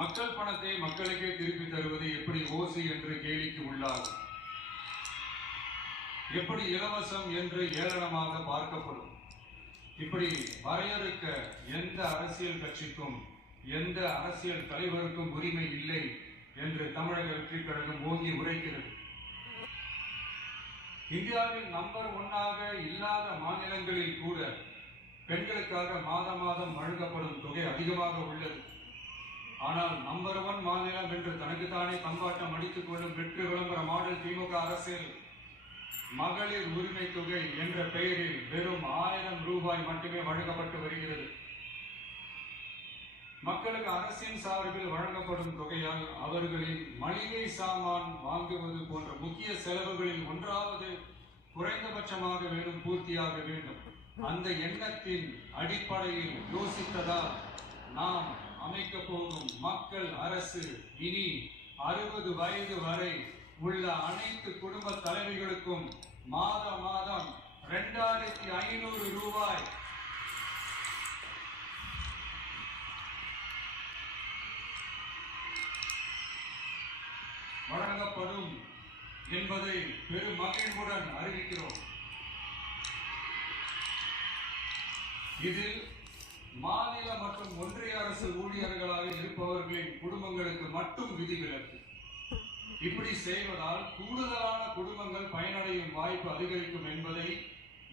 மக்கள் பணத்தை மக்களுக்கே திருப்பி தருவது எப்படி ஓசி என்று கேலிக்கு உள்ளாகும், எப்படி இலவசம் என்று ஏளனமாக பார்க்கப்படும். இப்படி வரையறுக்க எந்த அரசியல் கட்சிக்கும் எந்த அரசியல் தலைவருக்கும் உரிமை இல்லை என்று தமிழக வெற்றிக் கழகம் ஓங்கி உரைக்கிறது. இந்தியாவில் நம்பர் 1 இல்லாத மாநிலங்களில் கூட பெண்களுக்காக மாதம் வழங்கப்படும் தொகை அதிகமாக உள்ளது. ஆனால் நம்பர் 1 மாநிலம் என்று தனக்குத்தானே தம்பாட்டம் அடித்துக் கொள்ளும் வெற்றி விளம்பர மாடல் திமுக அரசில் மகளிர் உரிமை தொகை என்ற பெயரில் வெறும் 1000 ரூபாய் மட்டுமே வழங்கப்பட்டு வருகிறது. மக்களுக்கு அரசின் சார்பில் வழங்கப்படும் தொகையால் அவர்களின் மளிகை சாமான் வாங்குவது போன்ற முக்கிய செலவுகளில் ஒன்றாவது குறைந்தபட்சமாக வேணும் பூர்த்தியாக வேண்டும். அந்த எண்ணத்தின் அடிப்படையில் யோசித்ததால் நாம் அமைக்க போகும் மக்கள் அரசு இனி 60 வயது வரை உள்ள அனைத்து குடும்ப தலைவிகளுக்கும் மாதம் 2500 ரூபாய் வழங்கப்படும் என்பதை பெரும் மகிழ்வுடன் அறிவிக்கிறோம். இதில் மாநில மற்றும் ஒன்றிய அரசு ஊழியர்களாக இருப்பவர்களின் குடும்பங்களுக்கு மட்டும் விதிவிலக்கு. இப்படி செய்வதால் கூடுதலான குடும்பங்கள் பயனடையும் வாய்ப்பு அதிகரிக்கும் என்பதை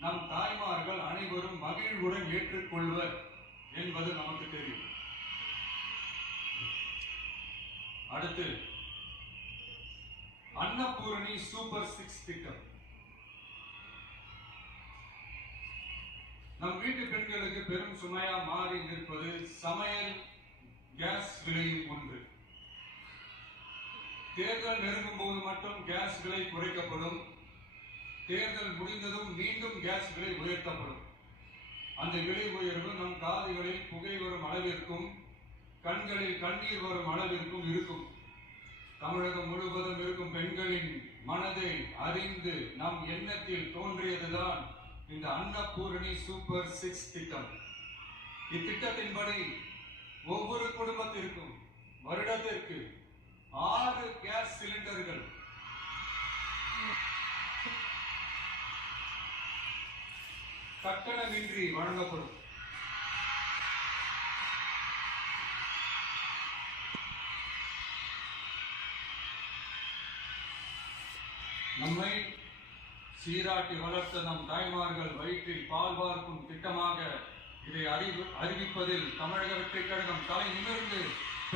நம் தாய்மார்கள் அனைவரும் மகிழ்வுடன் ஏற்றுக்கொள்வர் என்பது நமக்கு தெரியும். அடுத்து அன்னபூரணி சூப்பர் 6 திட்டம். நம் வீட்டு பெண்களுக்கு பெரும் சுமையா மாறி நிற்பது சமையல் கேஸ் விலையும் ஒன்று. தேர்தல் நெருங்கும் போது மட்டும் கேஸ் விலை குறைக்கப்படும், தேர்தல் முடிந்ததும் மீண்டும் கேஸ் விலை உயர்த்தப்படும். அந்த விலை உயர்வு நம் காதுகளில் புகை வரும் அளவிற்கும் கண்களில் கண்ணீர் வரும் அளவிற்கும் இருக்கும். தமிழகம் முழுவதும் இருக்கும் பெண்களின் மனதை அறிந்து நம் எண்ணத்தில் தோன்றியதுதான் இந்த அன்னபூரணி சூப்பர் 6 திட்டம். இத்திட்டத்தின்படி ஒவ்வொரு குடும்பத்திற்கும் வருடத்திற்கு 6 கேஸ் சிலிண்டர்கள் கட்டணமின்றி வழங்கப்படும். நம்மை சீராட்டி வளர்த்த நம் தாய்மார்கள் வயிற்றில் பால் பார்க்கும் திட்டமாக இதை அறிவிப்பதில் தமிழக வெற்றிக் கழகம் தலை நிமிர்ந்து